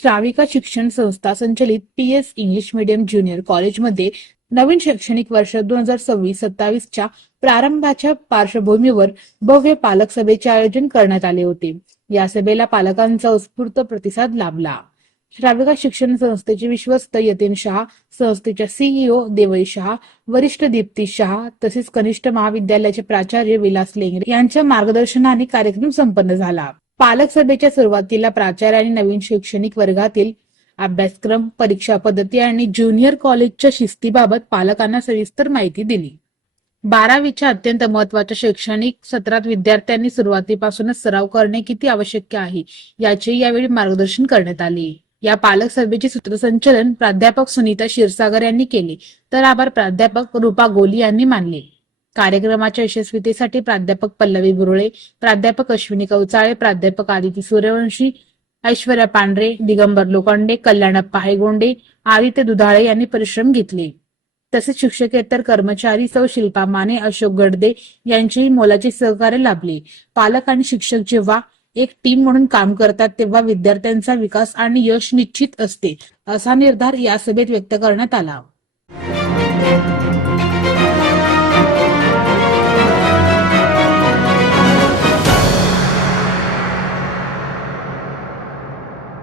श्राविका शिक्षण संस्था संचलित PS इंग्लिश मीडियम ज्युनियर कॉलेजमध्ये नवीन शैक्षणिक वर्ष 2026-27 च्या प्रारंभाच्या पार्श्वभूमीवर भव्य पालक सभेचे आयोजन करण्यात आले होते। या सभेला पालकांचा उत्स्फूर्त प्रतिसाद लाभला। श्राविका शिक्षण संस्थेचे विश्वस्त यतीन शहा, संस्थेच्या CEO देवई शहा, वरिष्ठ दीप्ती शहा तसेच कनिष्ठ महाविद्यालयाचे प्राचार्य विलास लेंगरे यांच्या मार्गदर्शनाने कार्यक्रम संपन्न झाला। पालक सभेच्या सुरुवातीला प्राचार्यांनी नवीन शैक्षणिक वर्गातील अभ्यासक्रम, परीक्षा पद्धती आणि ज्युनियर कॉलेजच्या शिस्तीबाबत पालकांना सविस्तर माहिती दिली। 12वीच्या अत्यंत महत्त्वाच्या शैक्षणिक सत्रात विद्यार्थ्यांनी सुरुवातीपासूनच सराव करणे किती आवश्यक आहे याचे यावेळी मार्गदर्शन करण्यात आले। या पालक सभेचे सूत्रसंचालन प्राध्यापक सुनीता क्षीरसागर यांनी केले, तर आभार प्राध्यापक रूपा गोली यांनी मानले। कार्यक्रमाच्या यशस्वीतेसाठी प्राध्यापक पल्लवी बुरुळे, प्राध्यापक अश्विनी कवचाळे, प्राध्यापक आदिती सूर्यवंशी, ऐश्वर्या पांढरे, दिगंबर लोखंडे, कल्याणप्पा हैगोंडे, आदित्य दुधाळे यांनी परिश्रम घेतले। तसेच शिक्षकेतर कर्मचारी सौ शिल्पा माने, अशोक गडदे यांचेही मोलाचे सहकार्य लाभले। पालक आणि शिक्षक जेव्हा एक टीम म्हणून काम करतात तेव्हा विद्यार्थ्यांचा विकास आणि यश निश्चित असते, असा निर्धार या सभेत व्यक्त करण्यात आला।